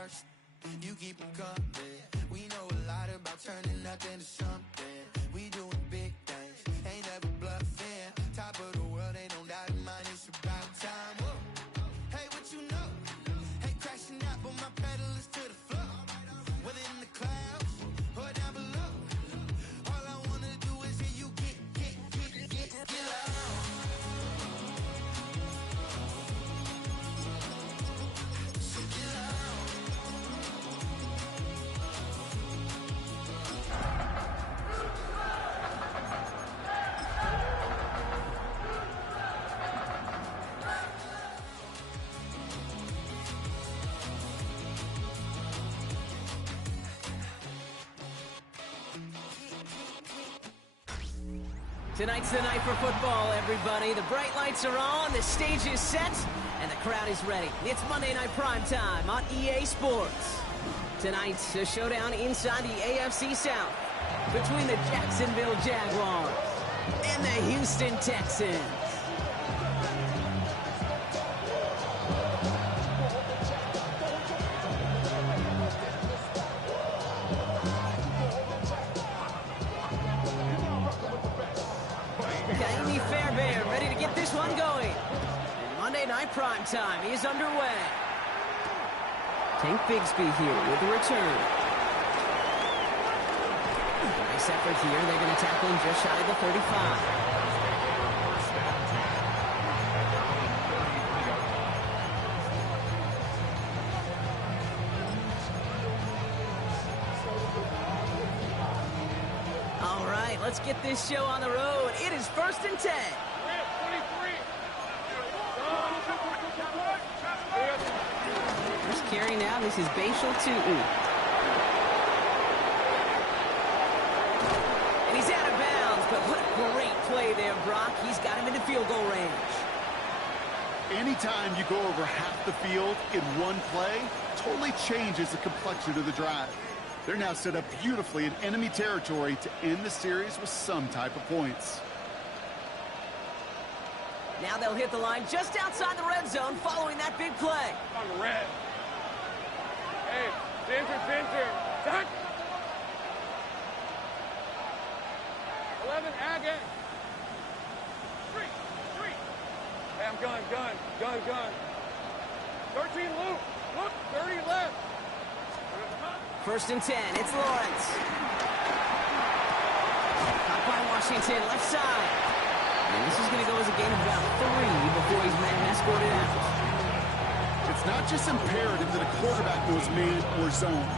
first. You keep them coming. We know a lot about turning nothing to something. We doing big things, ain't never bluffing. Top of the world, ain't no doubt in mine. It's about time. Whoa. Hey, what you know? Hey, crashing out, but my pedal is to the floor. Whether in the clouds or down below, all I wanna do is hear you get loud. So get loud. Tonight's the night for football, everybody. The bright lights are on, the stage is set, and the crowd is ready. It's Monday Night Primetime on EA Sports. Tonight's a showdown inside the AFC South between the Jacksonville Jaguars and the Houston Texans. Ready to get this one going. And Monday Night Primetime is underway. Tank Bigsby here with the return. Nice effort here. They're going to tackle him just shy of the 35. All right, let's get this show on the road. It is 1st and 10. First carry now, this is Bashal Tootin. And he's out of bounds, but what a great play there, Brock. He's got him into field goal range. Anytime you go over half the field in one play, totally changes the complexion of the drive. They're now set up beautifully in enemy territory to end the series with some type of points. Now they'll hit the line just outside the red zone following that big play. On the red. Hey, center. Duck. 11, Agate. 3. Hey, I'm gun. 13, Luke, 30 left. 1st and 10, it's Lawrence. Caught by Washington, left side. And this is going to go as a gain of about 3 before he's escorted out. It's not just imperative that a quarterback goes man or zone.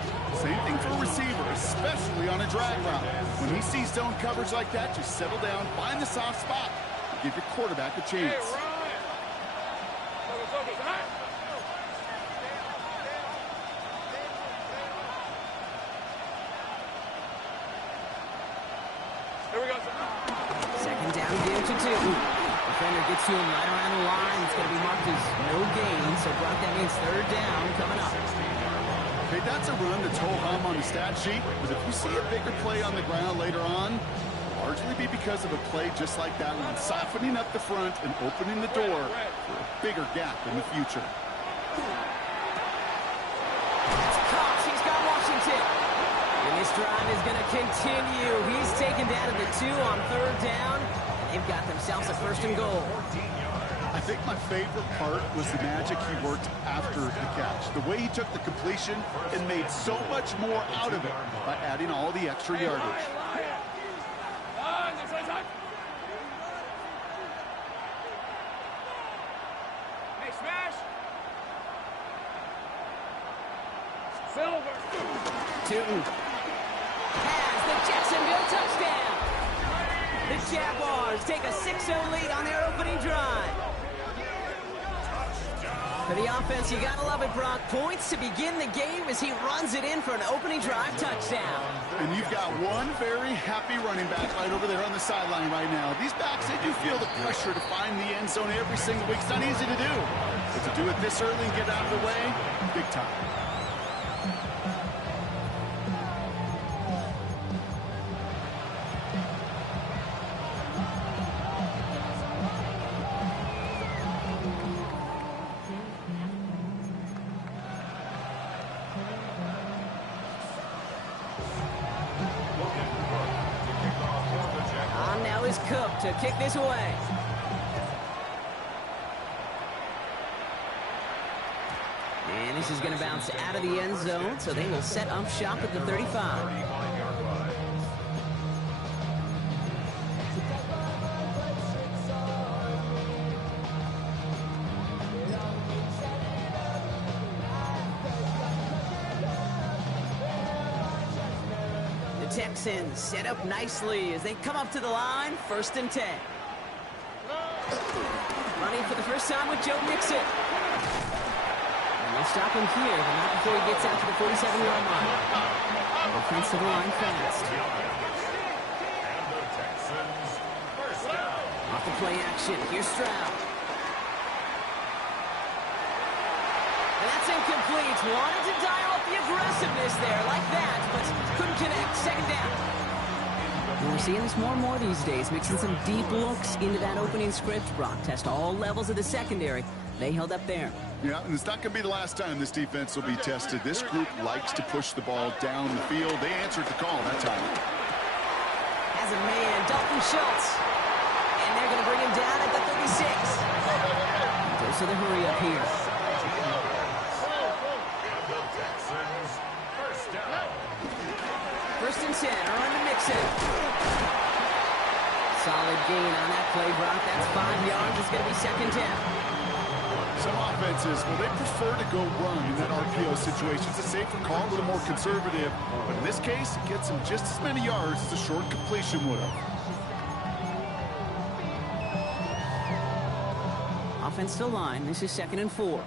Same thing for a receiver, especially on a drag route. When he sees zone coverage like that, just settle down, find the soft spot, and give your quarterback a chance. Hey, Ryan. Focus, huh? Here we go, sir. Second down, give to 2. Defender gets to him right around the line. It's going to be marked as no gain, so Brock, that means 3rd down coming up. Okay, that's a run that's ho-hum on the stat sheet, but if you see a bigger play on the ground later on, largely be because of a play just like that one, softening up the front and opening the door for a bigger gap in the future. That's Cox. He's got Washington. And this drive is going to continue. He's taken down to the 2 on 3rd down. And they've got themselves a 1st and goal. I think my favorite part was the magic he worked after the catch. The way he took the completion and made so much more out of it by adding all the extra yardage. Hey, smash! Silver! Tootin has the Jacksonville touchdown. The Jaguars take a 6-0 lead on their opening drive. For the offense, you gotta love it, Brock. Points to begin the game as he runs it in for an opening drive touchdown. And you've got one very happy running back right over there on the sideline right now. These backs, they do feel the pressure to find the end zone every single week. It's not easy to do. But to do it this early and get out of the way, big time. Cook to kick this away. And this is going to bounce out of the end zone, so they will set up shop at the 35. Texans set up nicely as they come up to the line, 1st and 10. Running for the first time with Joe Mixon. And they'll stop him here, but not before he gets out to the 47-yard line. Offensive line fast. Off the play action, here's Stroud. And that's incomplete. Wanted to dial up the aggressiveness there like that, but couldn't connect. 2nd down. And we're seeing this more and more these days, mixing some deep looks into that opening script. Brock test all levels of the secondary. They held up there. Yeah, and it's not going to be the last time this defense will be tested. This group likes to push the ball down the field. They answered the call that time. As a man, Dalton Schultz. And they're going to bring him down at the 36. Goes to the hurry up here. First and 10, or on to Mixon. Solid gain on that play, Brock. That's 5 yards. It's going to be 2nd down. Some offenses, well, they prefer to go run in that RPO situation. It's a safer call, a little more conservative. But in this case, it gets them just as many yards as a short completion would have. Offensive line. This is 2nd and 4.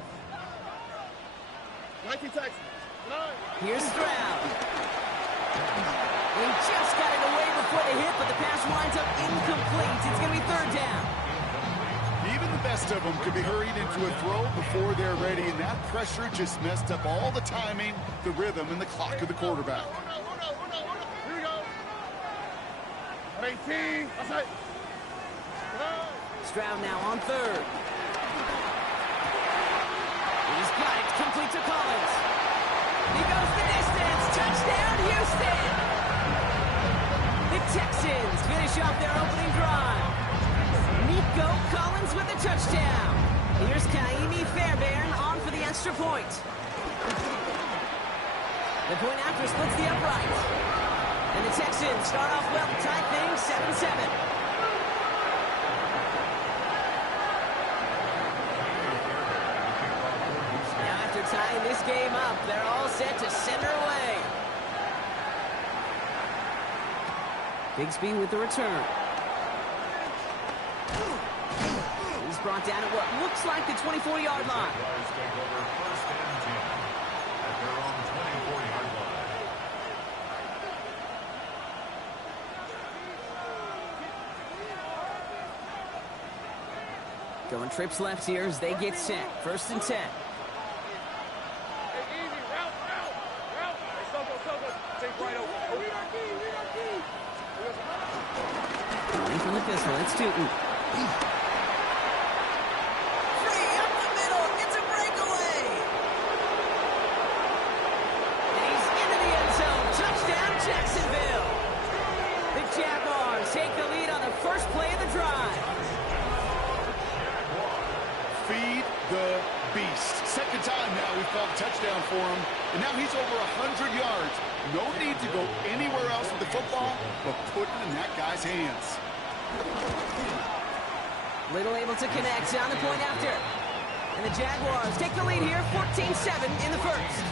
Here's Stroud. He just got it away before the hit, but the pass winds up incomplete. It's going to be 3rd down. Even the best of them could be hurried into a throw before they're ready, and that pressure just messed up all the timing, the rhythm, and the clock of the quarterback. Here we go. 18. Outside. Stroud now on 3rd. He's got it. Complete to Collins. He goes the distance. Touchdown, Houston. The Texans finish off their opening drive. Nico Collins with a touchdown. Here's Kaimi Fairbairn on for the extra point. The point after splits the upright. And the Texans start off well to tie things 7-7. Now after tying this game up, they're all set to center away. Bigsby with the return. He's brought down at what looks like the 24-yard line. Going trips left here as they get set. 1st and 10. Running from the pistol, it's Tootin. Free up the middle, gets a breakaway. And he's into the end zone. Touchdown, Jacksonville. The Jaguars take the lead on the first play of the drive. Feed the beast. 2nd time now we've called a touchdown for him, and now he's over 100 yards. No need to go anywhere else with the football, but put it in that guy's hands. Little able to connect on the point after. And the Jaguars take the lead here, 14-7 in the first.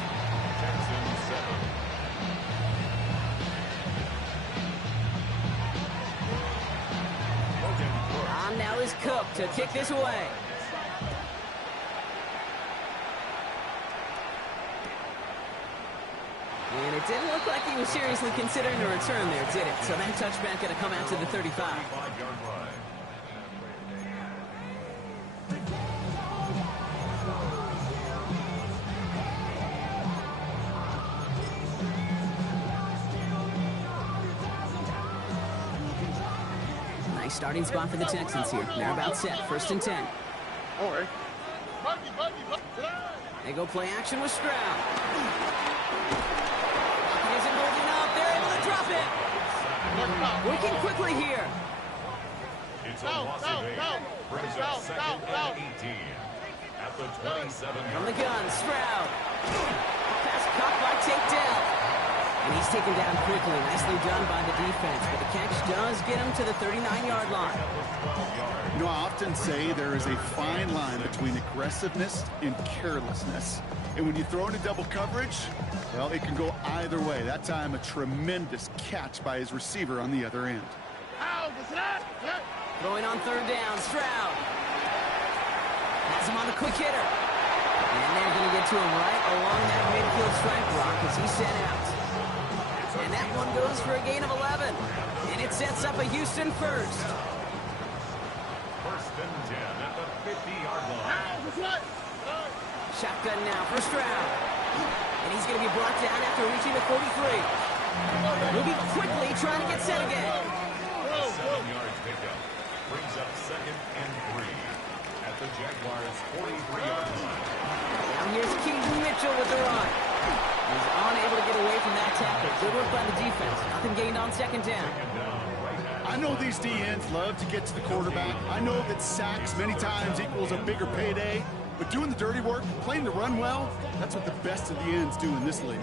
On now is Cook to kick this away. And it didn't look like he was seriously considering a return there, did it? So that touchback going to come out to the 35. Nice starting spot for the Texans here. They're about set. 1st and 10. All right. They go play action with Stroud. Isn't holding up. They're able to drop it. Working quickly here. It's a loss of 8. Brings up second and 18. At the 27. From the gun, Stroud. Pass caught by takedown. And he's taken down quickly. Nicely done by the defense. But the catch does get him to the 39-yard line. You know, I often say there is a fine line between aggressiveness and carelessness. And when you throw into double coverage, well, it can go either way. That time, a tremendous catch by his receiver on the other end. Throwing on third down, Stroud. Has him on the quick hitter. And they're going to get to him right along that midfield strike block as he's set out. And that one goes for a gain of 11. And it sets up a Houston first. First and 10 at the 50-yard line. Shotgun now for Stroud. And he's going to be brought down after reaching the 43. Moving quickly, trying to get set again. 7-yard pickup. Brings up second and 3 at the Jaguars' 43-yard line. Now here's Keaton Mitchell with the run. He's unable to get away from that tackle. Good work by the defense. Nothing gained on second down. I know these DNs love to get to the quarterback. I know that sacks many times equals a bigger payday. But doing the dirty work, playing the run well, that's what the best of the ends do in this league.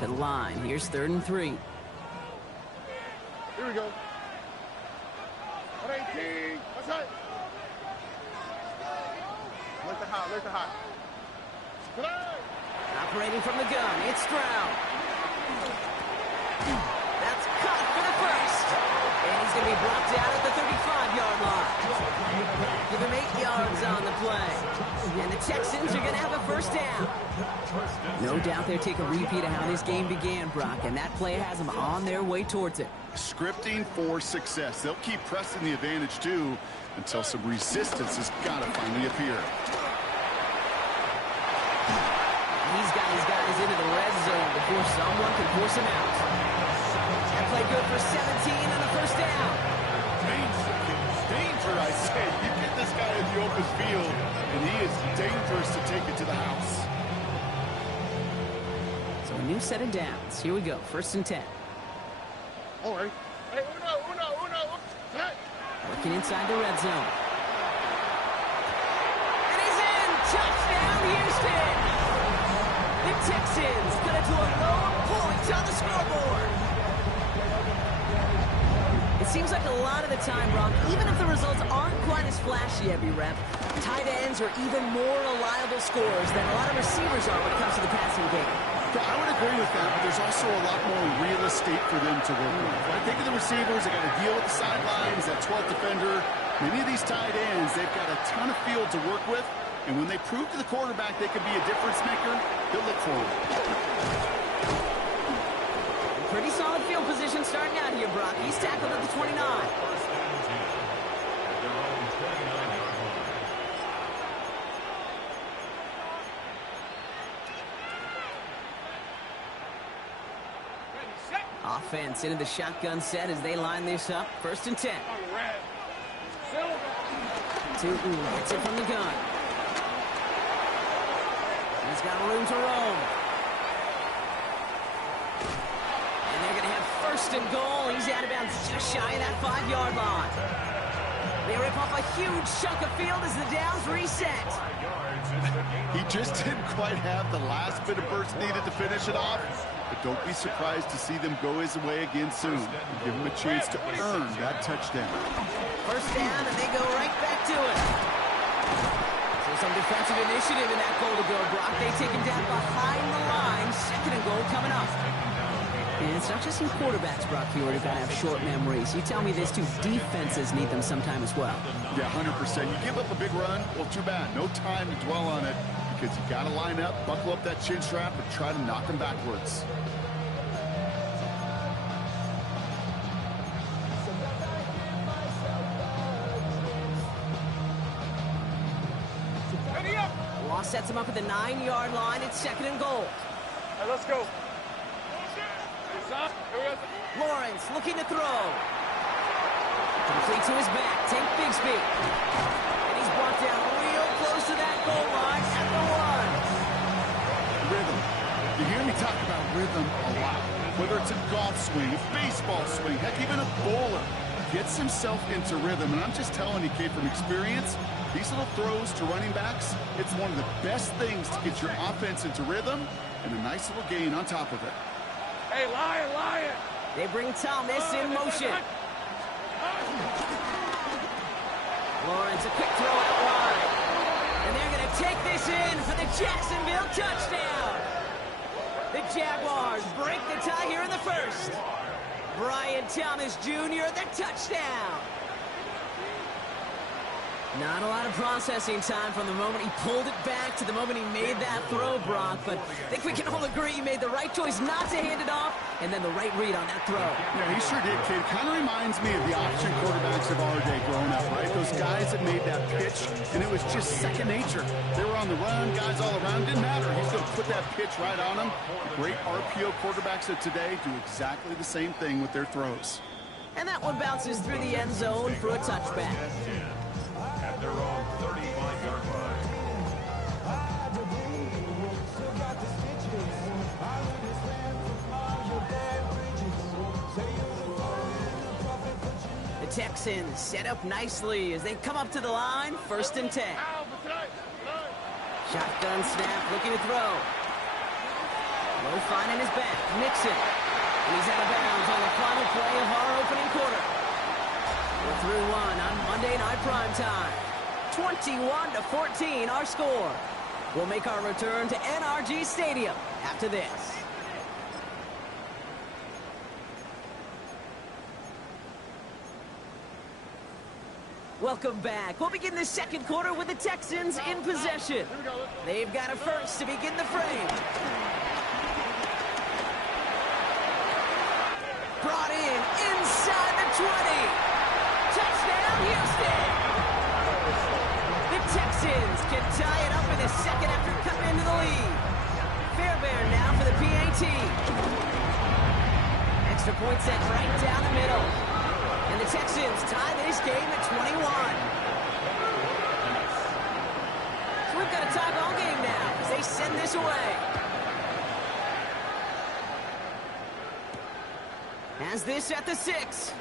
To the line. Here's 3rd and 3. Here we go. 118. What's that? Look the high. Operating from the gun, it's Stroud. That's caught for the first. And he's going to be brought down at the 35-yard line. Give him 8 yards on the play. And the Texans are going to have a first down. No doubt they'll take a repeat of how this game began, Brock, and that play has them on their way towards it. Scripting for success. They'll keep pressing the advantage, too, until some resistance has got to finally appear. He's got his guys into the red zone before someone can force him out. That play good for 17 and a first down. Danger, I say. You get this guy in the open field, and he is dangerous to take it to the house. So a new set of downs. Here we go. 1st and 10. All right. Hey, uno. Hey. Working inside the red zone. And he's in! Touchdown, Houston! The Texans cut it to a lower point on the scoreboard. It seems like a lot of the time, Brock, even if the results aren't quite as flashy every rep, tight ends are even more reliable scorers than a lot of receivers are when it comes to the passing game. Yeah, I would agree with that, but there's also a lot more real estate for them to work with. When I think of the receivers, they got to deal with the sidelines, that 12th defender. Many of these tight ends, they've got a ton of field to work with, and when they prove to the quarterback they could be a difference maker, they'll look for him. Pretty solid field position starting out here, Brock. He's tackled at the 29. First and 10 at their own 29-yard line. Offense into the shotgun set as they line this up. 1st and 10. Tootin gets it from the gun. He's got room to roam. And they're going to have 1st and goal. He's out of bounds just shy of that 5-yard line. They rip off a huge chunk of field as the downs reset. He just didn't quite have the last bit of burst needed to finish it off. But don't be surprised to see them go his way again soon. Give him a chance to earn that touchdown. 1st down, and they go right back to it. So some defensive initiative in that goal to go, Brock. They take him down behind the line. 2nd and goal coming up. And it's not just in quarterbacks, Brock, who are going to have short memories. You tell me this too, defenses need them sometime as well. Yeah, 100%. You give up a big run, well, too bad. No time to dwell on it because you got to line up, buckle up that chin strap, and try to knock them backwards. Law sets him up at the 9-yard line. It's 2nd and goal. Hey, let's go. Lawrence looking to throw. Complete to his back. Tank Bigsby. And he's brought down real close to that goal line at the 1. Rhythm. You hear me talk about rhythm a lot. Whether it's a golf swing, a baseball swing, heck, even a bowler. gets himself into rhythm. And I'm just telling you, kid, from experience, these little throws to running backs, it's one of the best things to get your offense into rhythm and a nice little gain on top of it. Hey, Lion! They bring Thomas in motion. Lawrence, a quick throw out wide. And they're going to take this in for the Jacksonville touchdown. The Jaguars break the tie here in the first. Brian Thomas Jr., the touchdown. Not a lot of processing time from the moment he pulled it back to the moment he made that throw, Brock. But I think we can all agree he made the right choice not to hand it off, and then the right read on that throw. Yeah, he sure did, kid. Kind of reminds me of the option quarterbacks of our day growing up, right? Those guys that made that pitch, and it was just second nature. They were on the run, guys all around. Didn't matter. He's going to put that pitch right on them. The great RPO quarterbacks of today do exactly the same thing with their throws. And that one bounces through the end zone for a touchback. At their own 35-yard line. The Texans set up nicely as they come up to the line, 1st and 10. Shotgun snap, looking to throw. Low finding his back, Mixon. And he's out of bounds on the final play of our opening quarter. We're through one on Monday Night Primetime. 21-14 our score. We'll make our return to NRG Stadium after this. Welcome back. We'll begin the second quarter with the Texans in possession. They've got a first to begin the frame. Brought in inside the 20. Touchdown, Houston! The Texans can tie it up in a second after cutting into the lead. Fairbairn now for the PAT. Extra point set right down the middle. And the Texans tie this game at 21. So we've got a tie ball game now as they send this away. Has this at the 6.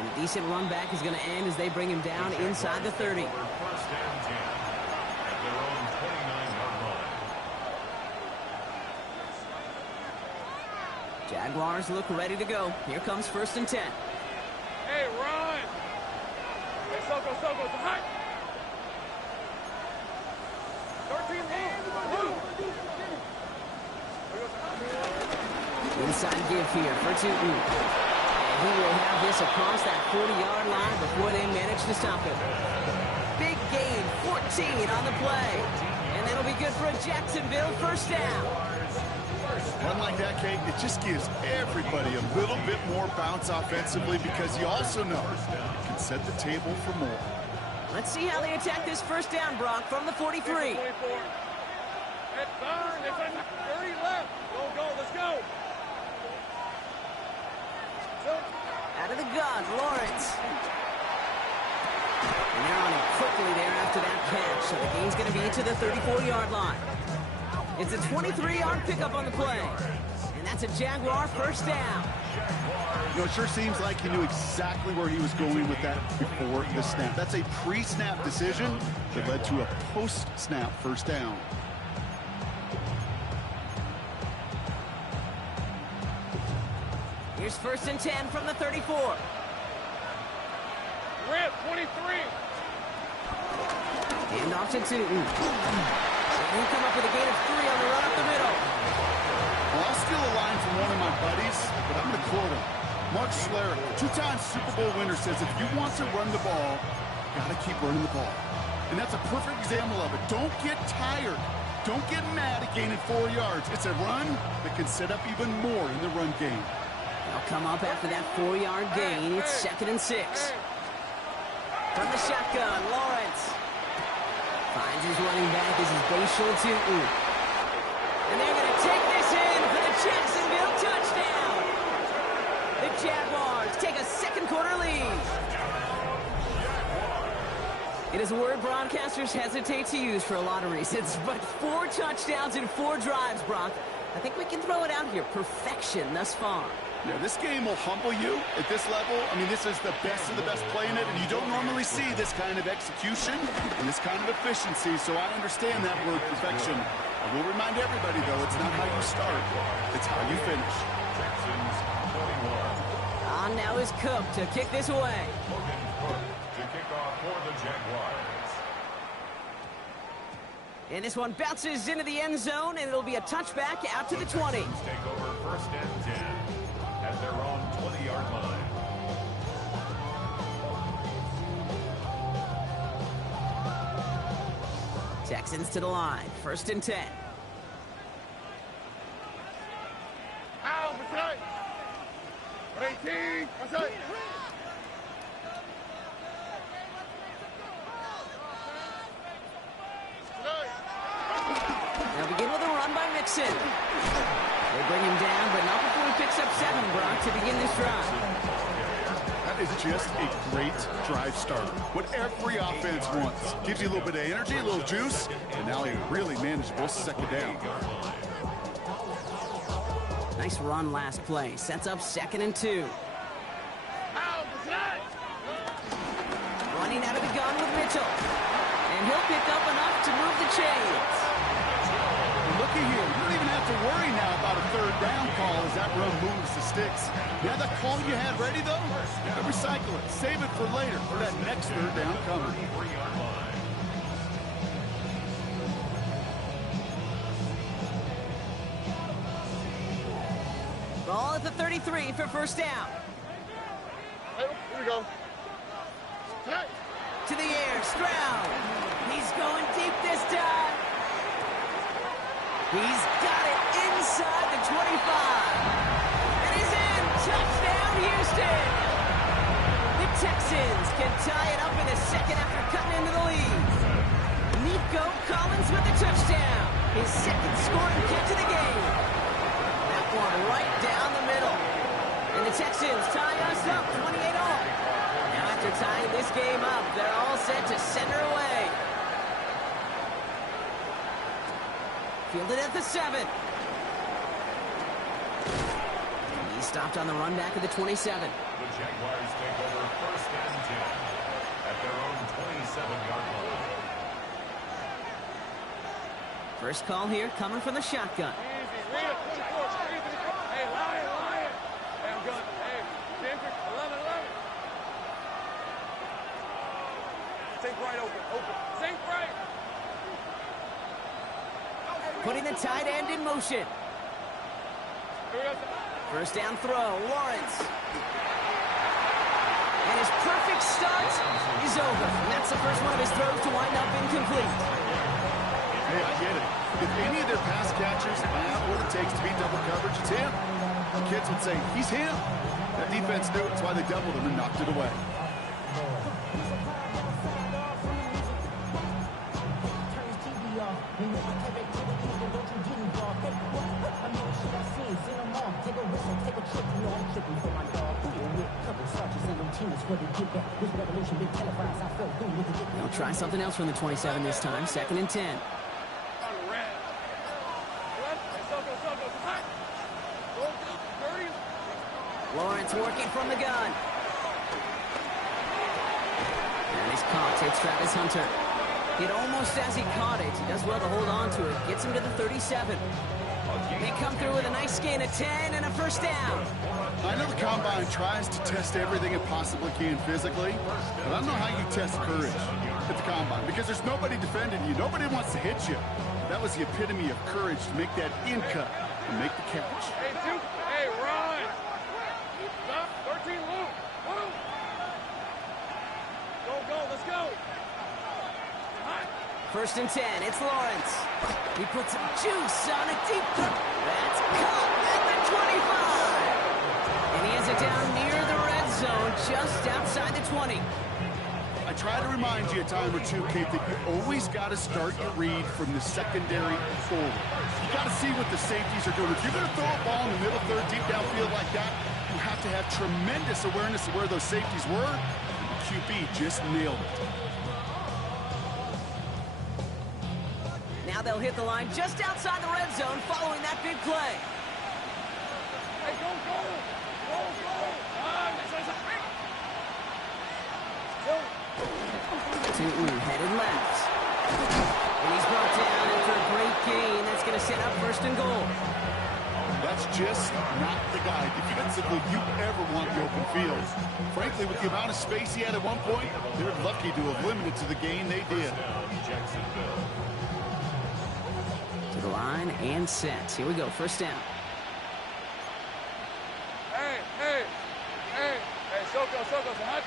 And a decent run back is going to end as they bring him down inside the 30. First and 10 at their own 29-yard line. Jaguars look ready to go. Here comes 1st and 10. Hey, run! Hey, Soko, hot! 13 move! Inside give here for Tootin. He will have this across that 40-yard line before they manage to stop him. Big gain, 14 on the play. And that'll be good for a Jacksonville first down. Run like that, Kate, it just gives everybody a little bit more bounce offensively because you also know it can set the table for more. Let's see how they attack this first down, Brock, from the 43. Hey, burn! It's 30 left! Go, let's go! Out of the gun, Lawrence. And they're on him quickly there after that catch. So the game's going to be to the 34-yard line. It's a 23-yard pickup on the play. And that's a Jaguar first down. You know, it sure seems like he knew exactly where he was going with that before the snap. That's a pre-snap decision that led to a post-snap first down. Here's 1st and 10 from the 34. Rip, 23! Hand off to Tootin. He'll come up with a gain of 3 on the run up the middle. Well, I'll steal a line from one of my buddies, but I'm going to quote him. Mark Schlereth, 2-time Super Bowl winner, says if you want to run the ball, you got to keep running the ball. And that's a perfect example of it. Don't get tired. Don't get mad at gaining 4 yards. It's a run that can set up even more in the run game. They'll come up after that 4-yard gain. It's 2nd and 6. From the shotgun, Lawrence finds his running back. This is Bayshore Tootin. And they're going to take this in for the Jacksonville touchdown. The Jaguars take a second quarter lead. It is a word broadcasters hesitate to use for a lot of reasons, but 4 touchdowns in 4 drives, Brock. I think we can throw it out here. Perfection thus far. Yeah, this game will humble you at this level. I mean, this is the best of the best playing it, and you don't normally see this kind of execution and this kind of efficiency, so I understand that word perfection. I will remind everybody, though, it's not how you start, it's how you finish. Texans 21. On now is Cook to kick this away. Logan Cook to kick off for the Jaguars. And this one bounces into the end zone, and it'll be a touchback out to the 20. Texans take over first and 10 at their own 20-yard line. Texans to the line, first and 10. Out, Masai. 18, Masai. They'll begin with a run by Mixon. They bring him down, but not before he picks up 7, Brock, to begin this drive. That is just a great drive starter. What every offense wants. Gives you a little bit of energy, a little juice, and now a really manageable second down. Nice run last play. Sets up 2nd and 2. Running out of the gun with Mitchell. And he'll pick up enough to move the chains. Looky here, you don't even have to worry now about a third down call as that run moves the sticks. Yeah, that call you had ready, though? Recycle it. Save it for later for that next third down coming. 3-yard line. Ball at the 33 for first down. Here we go. To the air, Stroud. He's going deep this time. He's got it inside the 25. And he's in. Touchdown, Houston. The Texans can tie it up in the second after cutting into the lead. Nico Collins with the touchdown. His second scoring kick to the game. That one right down the middle. And the Texans tie us up 28 all. Now after tying this game up, they're all set to send her away. Fielded at the 7. He stopped on the run back of the 27. The Jaguars take over first and 10 at their own 27-yard line. First call here coming from the shotgun. Easy, read it, 24, hey, Lion. Hey, I'm good. Hey, Denver, 11. Sink right open. Sink right. Putting the tight end in motion. Here we go. First down throw, Lawrence. And his perfect start is over. And that's the first one of his throws to wind up incomplete. Hey, I get it. If any of their pass catchers have what it takes to beat double coverage, it's him. The kids would say, he's him. That defense knew it's why they doubled him and knocked it away. They'll try something else from the 27 this time. 2nd and 10. Lawrence working from the gun. And he's caught. Takes Travis Hunter. Hit almost as he caught it. He does well to hold on to it. Gets him to the 37. They come through with a nice gain of 10 and a first down. I know the Combine tries to test everything it possibly can physically, but I don't know how you test courage at the Combine because there's nobody defending you. Nobody wants to hit you. That was the epitome of courage to make that in cut and make the catch. Hey, run. Stop, 13, Luke. Move. Go, let's go. First and 10, it's Lawrence. He puts some juice on a deep cut. That's caught at the 25. And he has it down near the red zone, just outside the 20. I try to remind you a time or two, Kate, that you always got to start your read from the secondary forward. You got to see what the safeties are doing. If you're going to throw a ball in the middle third, deep downfield like that, you have to have tremendous awareness of where those safeties were. The QB just nailed it. Now they'll hit the line just outside the red zone following that big play. Hey, go. Tootin headed left. And he's brought down after a great gain. That's going to set up 1st and goal. That's just not the guy defensively you ever want in the open field. Frankly, with the amount of space he had at one point, they're lucky to have limited to the gain they did. To the line and set. Here we go, 1st down. Hey, Soko, hot.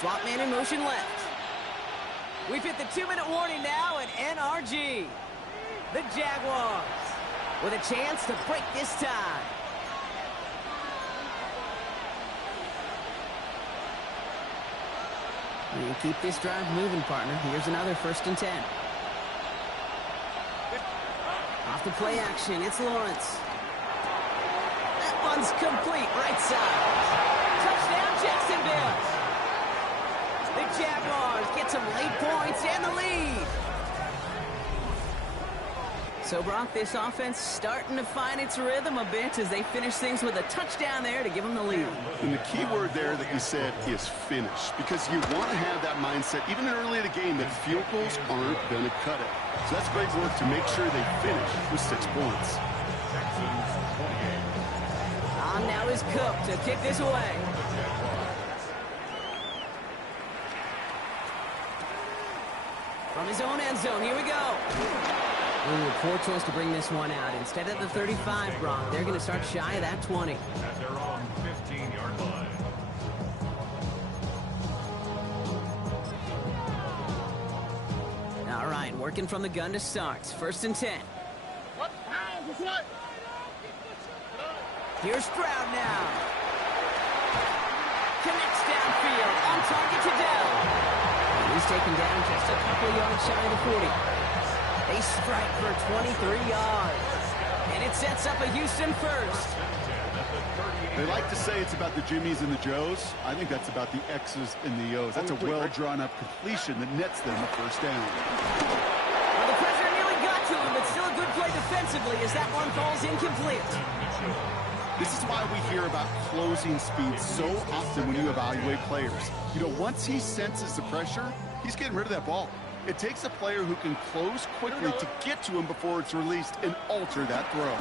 Slot man in motion left. We've hit the 2-minute warning now at NRG. The Jaguars with a chance to break this tie. You keep this drive moving, partner. Here's another 1st and 10. Off the play action, it's Lawrence. That one's complete, right side. Touchdown, Jacksonville. The Jaguars get some late points and the lead. So, Brock, this offense starting to find its rhythm a bit as they finish things with a touchdown there to give them the lead. And the key word there that you said is finish, because you want to have that mindset, even early in the game, that field goals aren't going to cut it. So that's great work to make sure they finish with 6 points. On now is Cook to kick this away. From his own end zone, here we go. Ooh, poor choice to bring this one out. Instead of the 35, Brock, they're going to start shy of that 20. At their own 15-yard line. All right, working from the gun to start. 1st and 10. Here's Stroud now. Connects downfield, on target to Dell. And he's taken down just a couple yards shy of the 40. They strike for 23 yards. And it sets up a Houston 1st. They like to say it's about the Jimmies and the Joes. I think that's about the X's and the O's. That's a well-drawn-up completion that nets them a 1st down. Well, the pressure nearly got to him, but still a good play defensively as that one falls incomplete. This is why we hear about closing speed so often when you evaluate players. You know, once he senses the pressure, he's getting rid of that ball. It takes a player who can close quickly to get to him before it's released and alter that throw.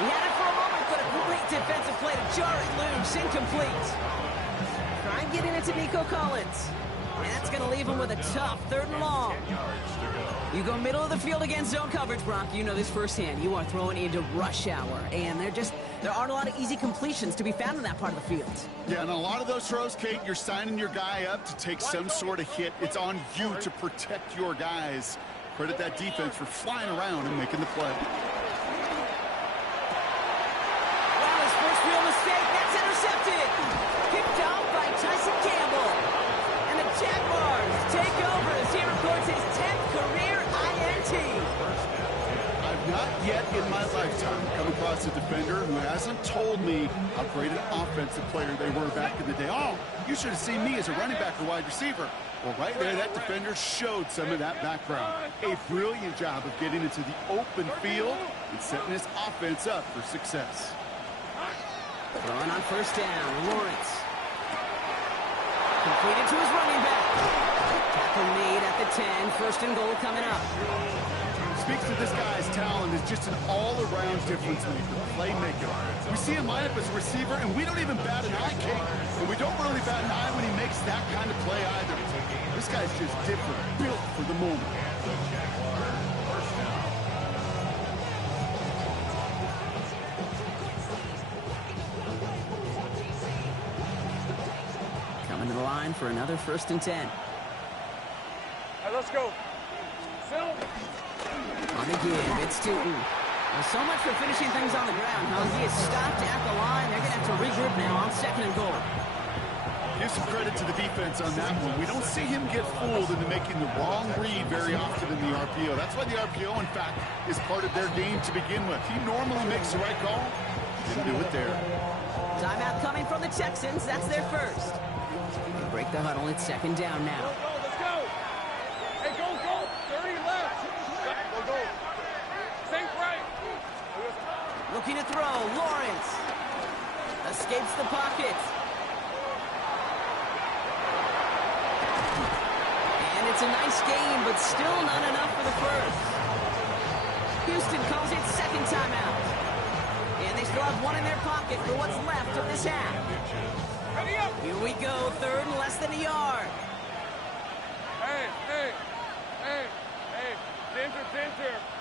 He had it for a moment, but a great defensive play to jar it loose. Incomplete. Try and get it to Nico Collins. And that's going to leave him with a tough 3rd and long. You go middle of the field against zone coverage, Brock. You know this firsthand. You are throwing into rush hour. And there aren't a lot of easy completions to be found in that part of the field. Yeah, and a lot of those throws, Kate, you're signing your guy up to take some sort of hit. It's on you to protect your guys. Credit that defense for flying around and making the play. Well, his first real mistake, that's intercepted. Picked off by Tyson Campbell. And the Jaguars take over as he records his 10th career INT. I've not yet in my lifetime come across a defender who hasn't told me how great an offensive player they were back in the day. Oh, you should have seen me as a running back or wide receiver. Well, right there, that defender showed some of that background. A brilliant job of getting into the open field and setting his offense up for success. Throwing on 1st down, Lawrence. Completed to his running back. Tackle made at the 10. 1st and goal coming up. Speaks to this guy's talent as just an all-around difference maker, playmaker. We see him line up as a receiver, and we don't even bat an eye, King. And we don't really bat an eye when he makes that kind of play either. This guy's just different, built for the moment. Coming to the line for another 1st and 10. All right, let's go. Phil. On the give, it's Tootin. Well, so much for finishing things on the ground, huh? He is stopped at the line. They're going to have to regroup now on 2nd and goal. Give some credit to the defense on that one. We don't see him get fooled into making the wrong read very often in the RPO. That's why the RPO, in fact, is part of their game to begin with. He normally makes the right call. Didn't do it there. Timeout coming from the Texans. That's their 1st. They break the huddle. It's 2nd down now. Let's go. Hey, go. 30 left. Go. Think right. Looking to throw. Lawrence. Escapes the pocket. And it's a nice game, but still not enough for the first. Houston calls it second timeout. And they still have one in their pocket for what's left of this half. Here we go, third and less than a yard. Hey, center.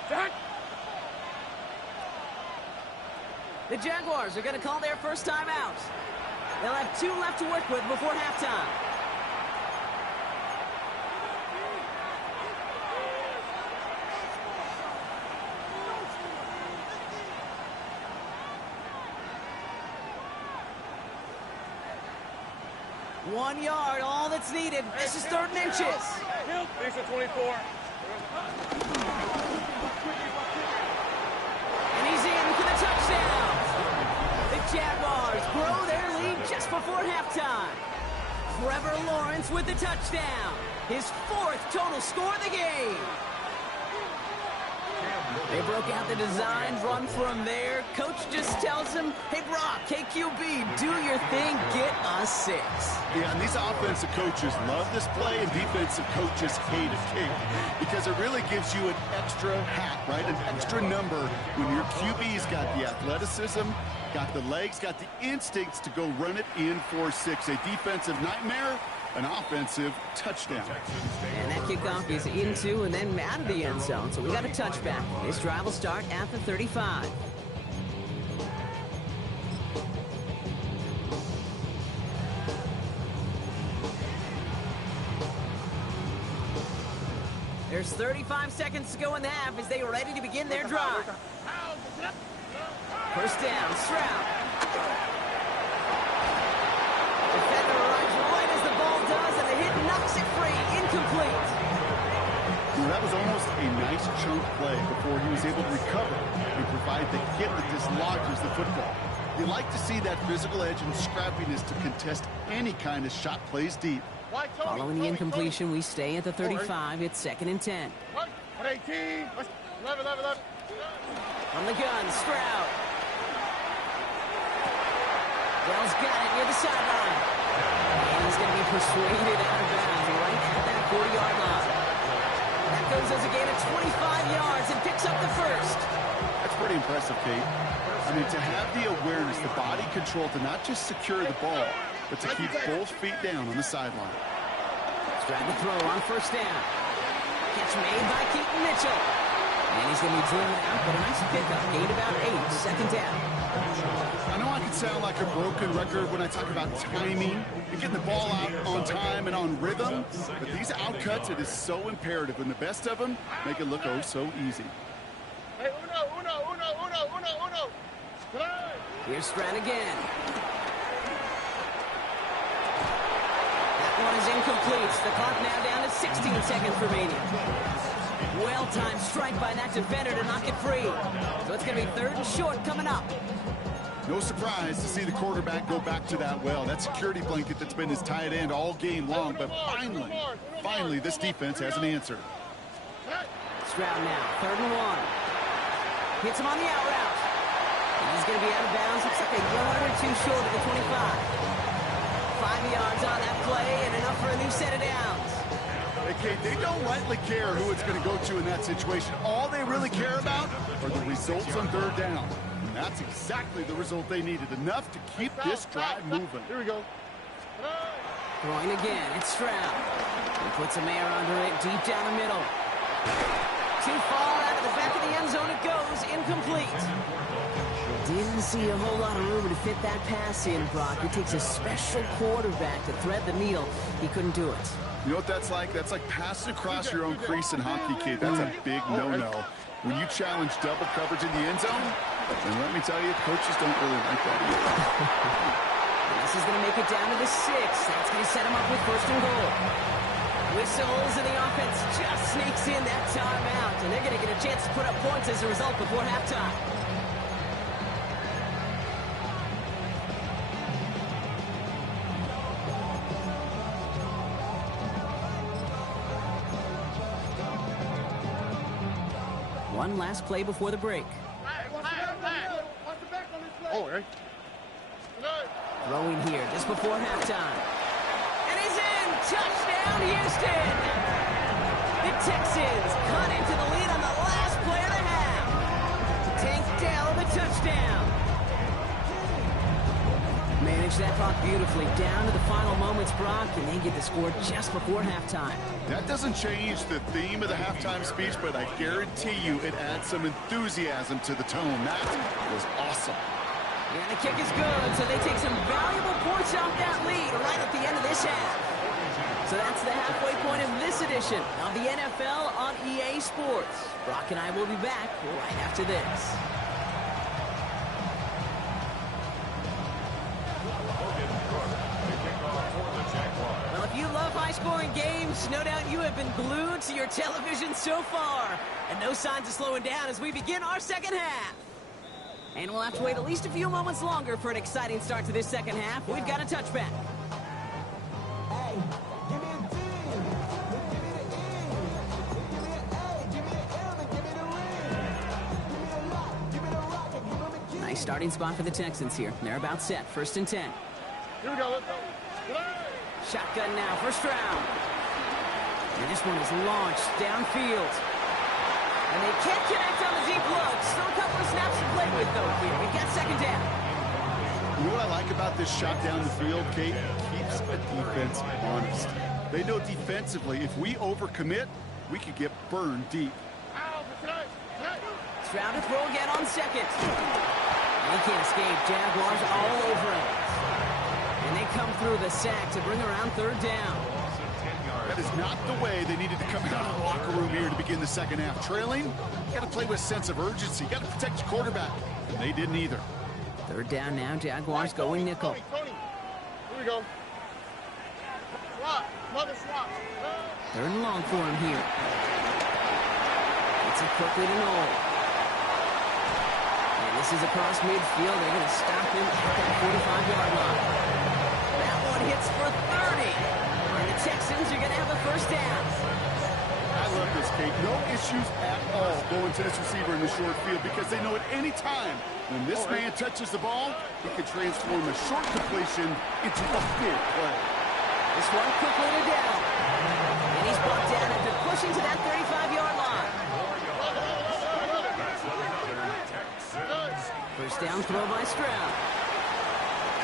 Set. The Jaguars are going to call their first time out. They'll have 2 left to work with before halftime. One yard, all that's needed. This is third and inches. These are 24. And he's in for the touchdown. The Jaguars grow their lead just before halftime. Trevor Lawrence with the touchdown. His 4th total score of the game. They broke out the design run from there. Coach just tells him, hey, Brock, KQB, do your thing, get us 6. Yeah, and these offensive coaches love this play, and defensive coaches hate it, because it really gives you an extra hat, right? An extra number when your QB's got the athleticism, got the legs, got the instincts to go run it in for 6. A defensive nightmare, an offensive touchdown. And that kickoff is into and then out of the end zone, so we got a touchback. This drive will start at the 35. There's 35 seconds to go in the half as they are ready to begin their drive. First down, Stroud. Defender arrives right as the ball does, and the hit knocks it free. Incomplete. That was almost a nice chunk play before he was able to recover and provide the hit that dislodges the football. You like to see that physical edge and scrappiness to contest any kind of shot plays deep. Following the incompletion, we stay at the 35. It's 2nd and 10. 18. 11. From the gun, Stroud. Dell's got it near the sideline. And he's going to be persuaded out of bounds right at that 40-yard line. That goes as a gain of 25 yards and picks up the first. That's pretty impressive, Kate. I mean, to have the awareness, the body control to not just secure the ball, but to keep both feet down on the sideline. Stroud to throw on first down. Catch made by Keaton Mitchell. And he's going to be driven out, but a nice pickup. Gain about 8, second down. I know I can sound like a broken record when I talk about timing and getting the ball out on time and on rhythm, but these outcuts, it is so imperative, and the best of them make it look oh so easy. Hey, uno. Here's Stroud again. That one is incomplete. The clock now down to 16 seconds remaining. Well-timed strike by that defender to knock it free. So it's going to be 3rd and short coming up. No surprise to see the quarterback go back to that well. That security blanket that's been his tight end all game long, but finally, this defense has an answer. Stroud now, 3rd and 1. Hits him on the out route. He's going to be out of bounds. Looks like a yard or 2 short of the 25. 5 yards on that play and enough for a new set of downs. Okay, they don't lightly care who it's going to go to in that situation. All they really care about are the results on 3rd down. And that's exactly the result they needed. Enough to keep this drive moving. Here we go. Throwing again, it's Stroud. He puts some air under it, deep down the middle. Too far out of the back of the end zone it goes, incomplete. Didn't see a whole lot of room to fit that pass in, Brock. It takes a special quarterback to thread the needle. He couldn't do it. You know what that's like? That's like passing across your own crease in hockey, kid. That's a big no-no. When you challenge double coverage in the end zone, and let me tell you, coaches don't really like that either. This is going to make it down to the 6. That's going to set him up with 1st and goal. Whistles, and the offense just sneaks in that timeout, and they're going to get a chance to put up points as a result before halftime. One last play before the break. Oh, right. Throwing here just before halftime. And he's in! Touchdown, Houston! The Texans cut into the lead on the last play of the half. Tank Dell, the touchdown. Manage that clock beautifully down to the final moments, Brock, and they get the score just before halftime. That doesn't change the theme of the halftime speech, but I guarantee you it adds some enthusiasm to the tone. That was awesome. And the kick is good, so they take some valuable points off that lead right at the end of this half. So that's the halfway point of this edition of the NFL on EA Sports. Brock and I will be back right after this. Well, if you love high-scoring games, no doubt you have been glued to your television so far. And no signs of slowing down as we begin our second half. And we'll have to wait at least a few moments longer for an exciting start to this second half. We've got a touchback. Nice starting spot for the Texans here. They're about set. 1st and 10. Here we go. Let's go. Shotgun now, first round. And this one is launched downfield. And they can't connect on the deep look. Still a couple of snaps to play with, though, here. We've got 2nd down. You know what I like about this shot down the field, Kate? It keeps the defense honest. They know defensively, if we overcommit, we could get burned deep. Stroud to throw again on 2nd. And he can't escape. Jaguars all over him. And they come through the sack to bring around 3rd down. That is not the way they needed to come out of the locker room here to begin the second half. Trailing, you got to play with a sense of urgency. You got to protect your quarterback. And they didn't either. 3rd down now. Jaguars going nickel. Tony. Here we go. Swap. Mother swap. 3rd and long for him here. It's a quickly to Noel. And this is across midfield. They're going to stop him at that 45-yard line. That one hits for 30. And the Texans are going to have a 1st down. I love this, Kate. No issues at all going to this receiver in the short field because they know at any time when this man touches the ball, he can transform a short completion into a big play. This one quickly to Dell. And he's brought down after pushing to that 35-yard line. 1st down throw by Stroud.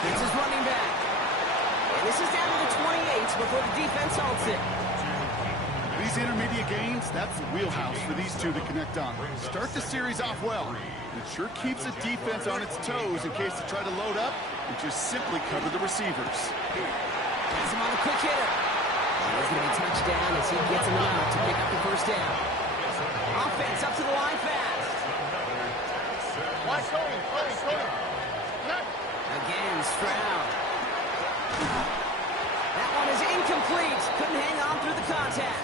Gets his running back. And this is down to the 28 before the defense halts it. These intermediate games, that's the wheelhouse for these two to connect on. Start the series off well. It sure keeps the defense on its toes in case they try to load up and just simply cover the receivers. Has him on a quick hitter. He's going to be touched down as he gets him out to pick up the 1st down. Offense up to the line fast. Watch Tony. Again, Stroud. That one is incomplete. Couldn't hang on through the contact.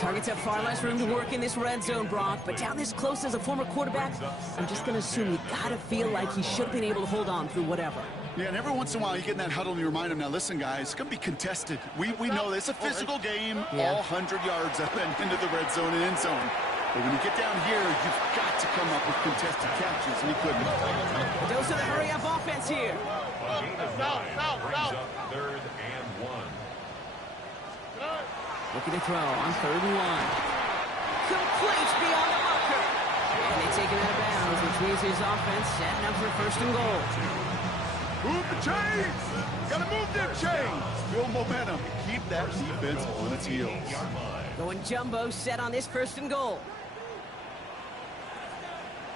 Targets have far less room to work in this red zone, Brock, but down this close as a former quarterback, I'm just going to assume you got to feel like he should have been able to hold on through whatever. Yeah, and every once in a while you get in that huddle and you remind them, now listen, guys, it's going to be contested. We know this. It's a physical game, all 100 yards up and into the red zone and end zone. But when you get down here, you've got to come up with contested catches, and he couldn't. Those are the hurry-up offense here. South. 3rd and 1. Looking to throw on 3rd and 1. Complete beyond the marker. And they take him out of bounds, which means his offense setting up for 1st and goal. Move the chains! Gotta move them chains! Build momentum. Keep that defense on its heels. Going jumbo set on this 1st and goal.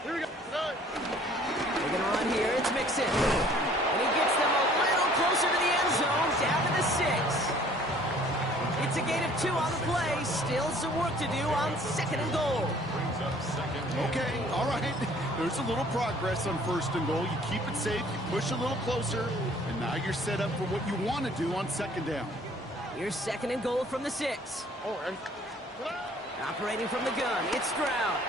Here we go. They're going to run here. It's Mixon. And he gets them a little closer to the end zone, down to the 6. It's a gain of 2 on the play. Still some work to do on 2nd and goal. Okay, all right. There's a little progress on 1st and goal. You keep it safe, you push a little closer, and now you're set up for what you want to do on 2nd down. Here's 2nd and goal from the 6. Operating from the gun, it's Stroud.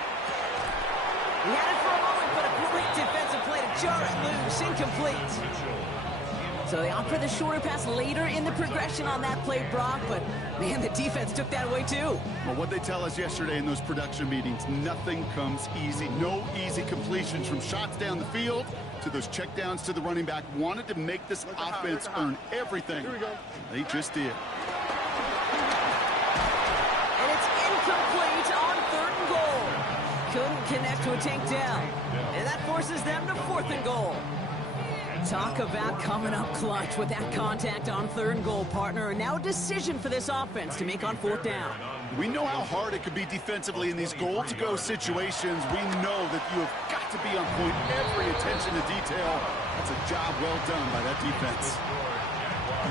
He had it for a moment, but a quick defensive play to jar it loose. Incomplete. So they opt for the shorter pass later in the progression on that play, Brock, but man, the defense took that away too. Well, what they tell us yesterday in those production meetings, nothing comes easy. No easy completions from shots down the field to those checkdowns to the running back. Wanted to make this offense earn everything. They just did. And it's incomplete on 3rd and goal. Couldn't connect to a takedown. And that forces them to 4th and goal. Talk about coming up clutch with that contact on 3rd and goal, partner. And now a decision for this offense to make on 4th down. We know how hard it could be defensively in these goal-to-go situations. We know that you have got to be on point, every attention to detail. That's a job well done by that defense.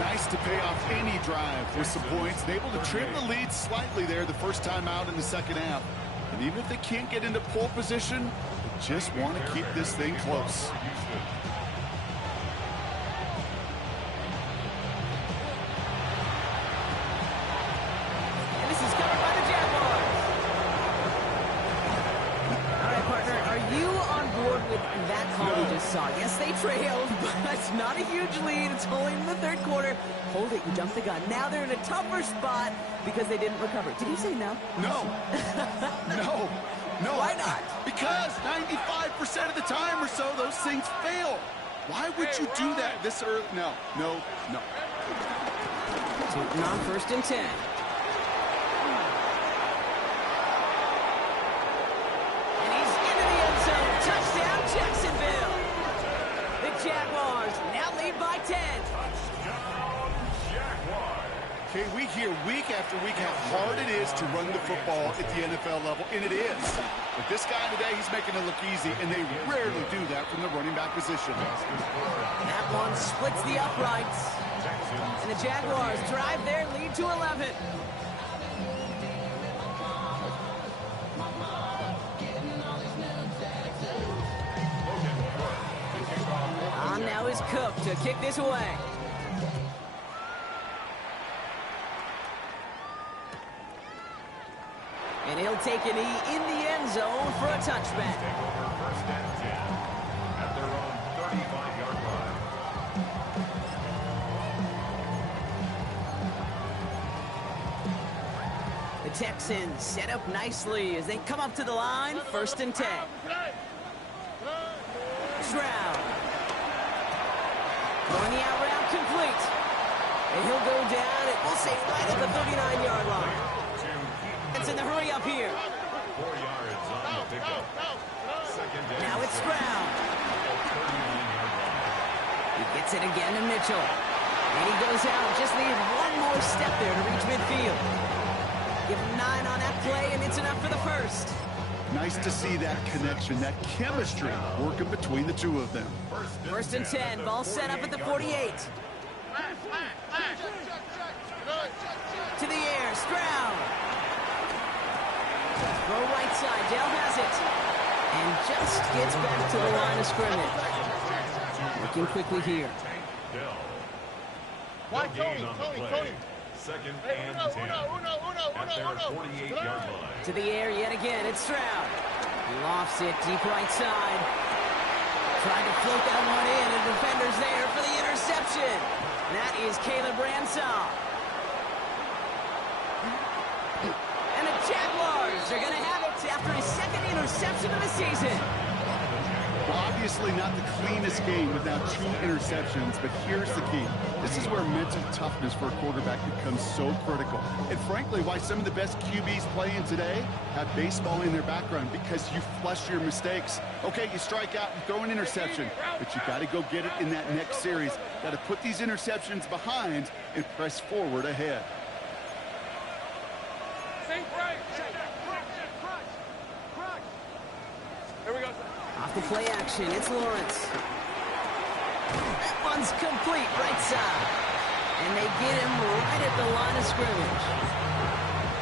Nice to pay off any drive with some points. And able to trim the lead slightly there the first time out in the second half. And even if they can't get into pole position, they just want to keep this thing close. Yes, they trailed, but not a huge lead. It's only in the 3rd quarter. Hold it, you jumped the gun. Now they're in a tougher spot because they didn't recover. Did you say no? No. No. Why not? Because 95% of the time or so, those things fail. Why would you do that this early? No. Taking on 1st and 10. And he's into the end zone. Touchdown, Jacksonville. The Jaguars now lead by 10. Okay, we hear week after week how hard it is to run the football at the NFL level, and it is. But this guy today, he's making it look easy, and they rarely do that from the running back position. That one splits the uprights. And the Jaguars drive their lead to 11. On now is Cook to kick this away. And he'll take a knee in the end zone for a touchback. Take over 1st and 10 at their own 35-yard line. The Texans set up nicely as they come up to the line. 1st and 10. Stroud. Throwing the out route complete. And he'll go down, and we'll say right at the 39-yard line. It's in the hurry up here. 4 yards on the pickup. 2nd down. Now it's Stroud. He gets it again to Mitchell. And he goes out. Just needed one more step there to reach midfield. Give him 9 on that play, and it's enough for the 1st. Nice to see that connection, that chemistry working between the two of them. 1st and 10. Ball set up at the 48. To the air. Stroud. Throw right side. Dell has it. And just gets back to the line of scrimmage. Looking quickly here. Why, Tony. 2nd and 10 at their 48-yard line. To the air yet again. It's Stroud. He lofts it deep right side. Trying to float that one in, and defender's there for the interception. That is Caleb Ransall. And the Jaguars are going to have it after his 2nd interception of the season. Well, obviously not the cleanest game without 2 interceptions, but here's the key. This is where mental toughness for a quarterback becomes so critical. And frankly, why some of the best QBs playing today have baseball in their background, because you flush your mistakes. Okay, you strike out and throw an interception, but you got to go get it in that next series. Got to put these interceptions behind and press forward ahead. Here we go. Off the play action, it's Lawrence. That one's complete, right side. And they get him right at the line of scrimmage.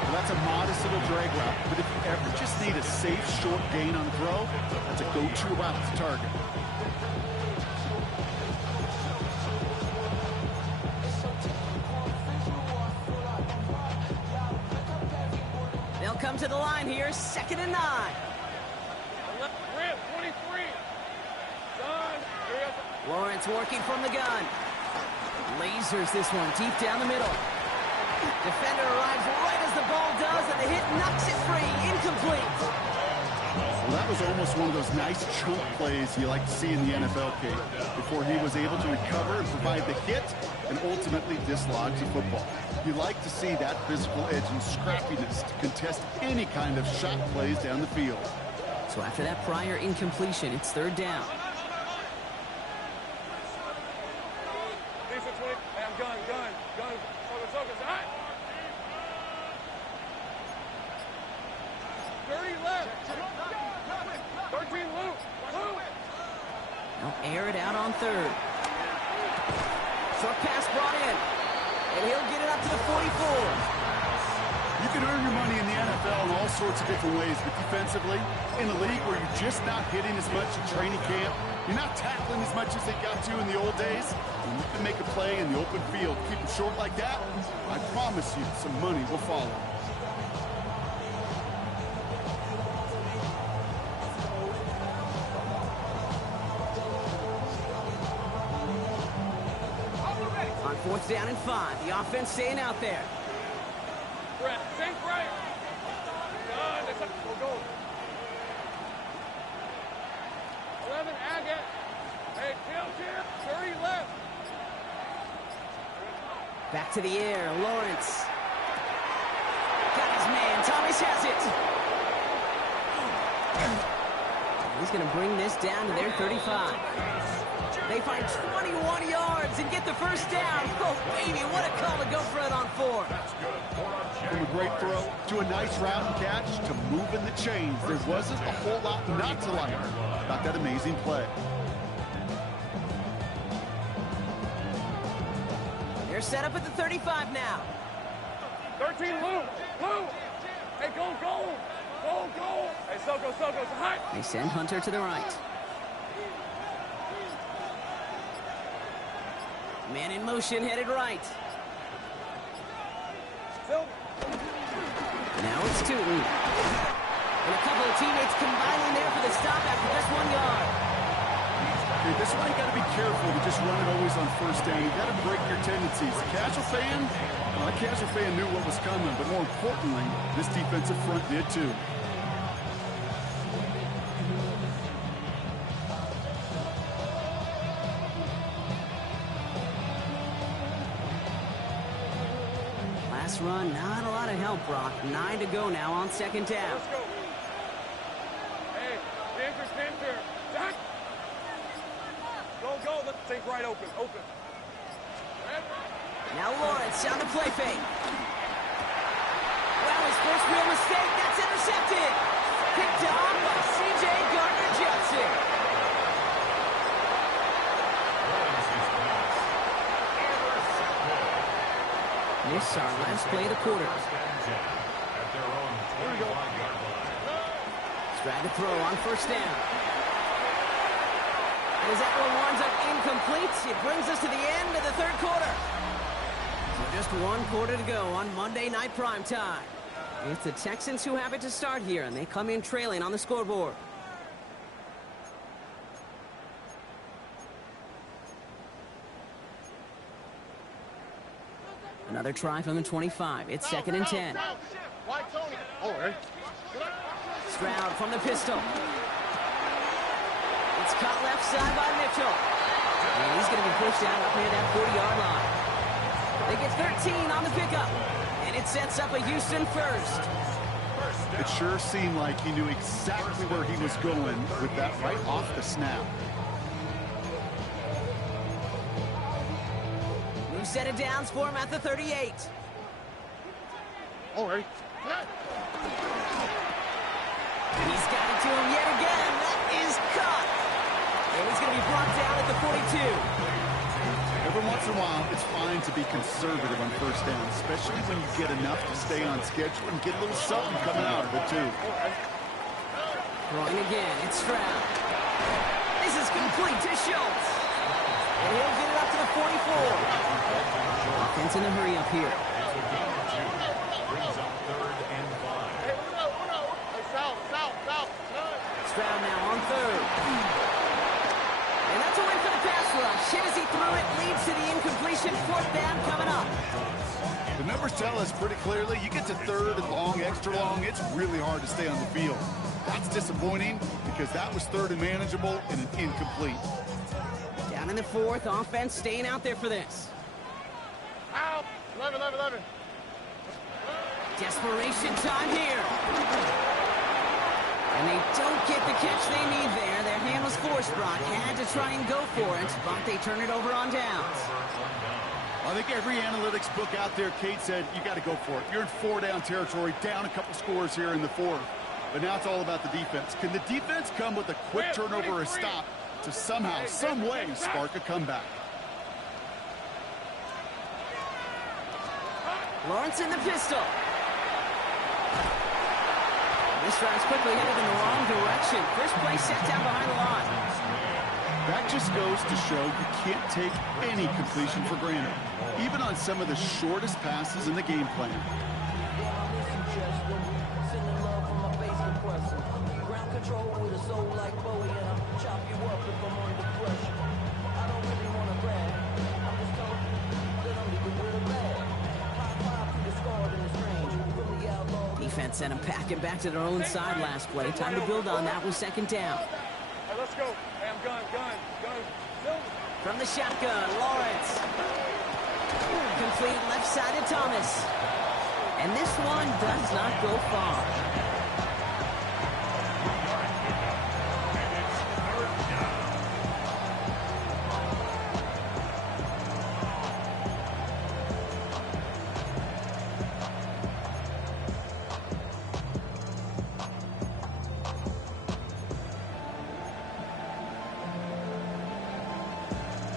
Well, that's a modest little drag route, but if you ever just need a safe, short gain on throw, that's a go-to route to target. They'll come to the line here, 2nd and 9. Rim, 23. Done. Lawrence working from the gun. Lasers this one deep down the middle. Defender arrives right as the ball does, and the hit knocks it free. Incomplete. Well, that was almost one of those nice chunk plays you like to see in the NFL, Kate, before he was able to recover and provide the hit and ultimately dislodge the football. You like to see that physical edge and scrappiness to contest any kind of shot plays down the field. So after that prior incompletion, it's third down. Lisa 20. Hey, I'm gun. Focus. All right. 30 left. 13 loop. Now air it out on third. Short pass brought in. And he'll get it up to the 44. You can earn your money in the NFL in all sorts of different ways, but defensively, in a league where you're just not hitting as much in training camp, you're not tackling as much as they got to in the old days, and you can make a play in the open field, keep it short like that, I promise you some money will follow. On fourth down and 5, the offense staying out there. Brett, think right. Go. 11, Agate. Hey, kill. 30 left. Back to the air, Lawrence. Got his man, Thomas has it. He's going to bring this down to their 35. They find 21 yards and get the first down. Oh, baby, what a call to go for it on 4. From a great throw to a nice route and catch to moving the chains, there wasn't a whole lot not to like about that amazing play. They're set up at the 35 now. 13 loop. Hey, go. Hey, Soko. High. They send Hunter to the right. Man in motion, headed right. Now it's Tootin. And a couple of teammates combining there for the stop after just 1 yard. Okay, this is why you got to be careful to just run it always on first down. You got to break your tendencies. The casual fan knew what was coming, but more importantly, this defensive front did too. Last run, not a lot of help, Brock. 9 to go now on second down. Let's go. Hey, Pinter. Jack. Go. Let's think right open. Now Lawrence on the play fake. Well, his first real mistake. That's intercepted. Picked off by C.J. Gardner-Johnson. This our last play of the quarter. Here we go. Drag to throw on first down. And as that one winds up incomplete, it brings us to the end of the third quarter. So just 1 quarter to go on Monday Night Primetime. It's the Texans who have it to start here, and they come in trailing on the scoreboard. Another try from the 25. It's 2nd and 10. Stroud from the pistol. It's caught left side by Mitchell. And he's going to be pushed out up near that 40-yard line. They get 13 on the pickup. And it sets up a Houston first. It sure seemed like he knew exactly where he was going with that right off the snap. New set of downs for him at the 38. All right. And he's got it to him yet again. That is caught. And he's going to be brought down at the 42. Every once in a while, it's fine to be conservative on first down, especially when you get enough to stay on schedule and get a little something coming out of it, too. Throwing again, it's Stroud. This is complete to Schultz. And he'll get it up to the 44. Offense in a hurry up here. Brings up 3rd and 5. Stroud now on 3rd. And that's a win for the pass rush. Hit as he threw it, leads to the incompletion. Fourth down coming up. The numbers tell us pretty clearly, you get to third and long, extra long, it's really hard to stay on the field. That's disappointing because that was third and manageable and an incomplete. Down in the fourth, offense staying out there for this. Out. 11. Desperation time here. And they don't get the catch they need there. Their hand was forced, Brock. Had to try and go for it, but they turn it over on downs. I think every analytics book out there, Kate said, you got to go for it. You're in 4-down territory, down a couple scores here in the fourth. But now it's all about the defense. Can the defense come with a quick turnover or a stop to somehow, some way, spark a comeback? Lawrence in the pistol. This drive's quickly headed in the wrong direction. First play set down behind the line. That just goes to show you can't take any completion for granted, even on some of the shortest passes in the game plan. Defense sent them packing back to their own side last play. Time to build on that with second down. Hey, let's go. Hey, I'm gun. From the shotgun, Lawrence. Complete left side to Thomas. And this one does not go far.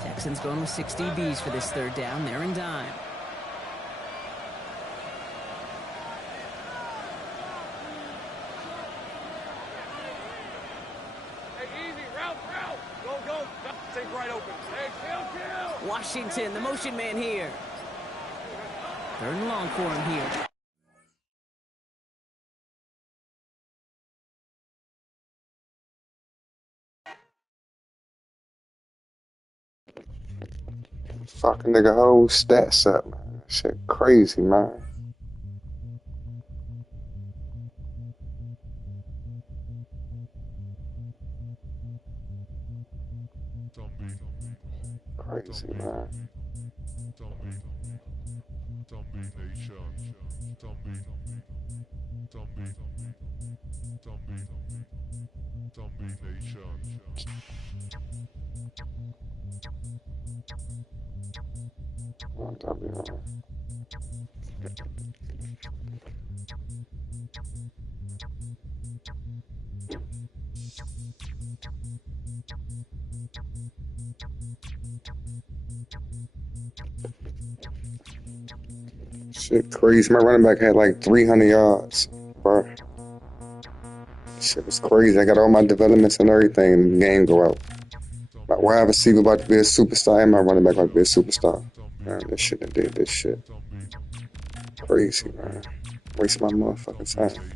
Texans going with 6 DBs for this third down. They're in dime. Hey, easy. Route. Go. Take right open. Hey, kill. Washington, the motion man here. Third and long for him here. Fucking nigga whole stats up, man. Shit crazy, man. Crazy, man. Shit crazy. My running back had like 300 yards, bro. Shit was crazy. I got all my developments and everything, and the game go out. My wide receiver about to be a superstar, and my running back about to be a superstar. Man, this shit that did this shit. Crazy, man. Waste my motherfucking time.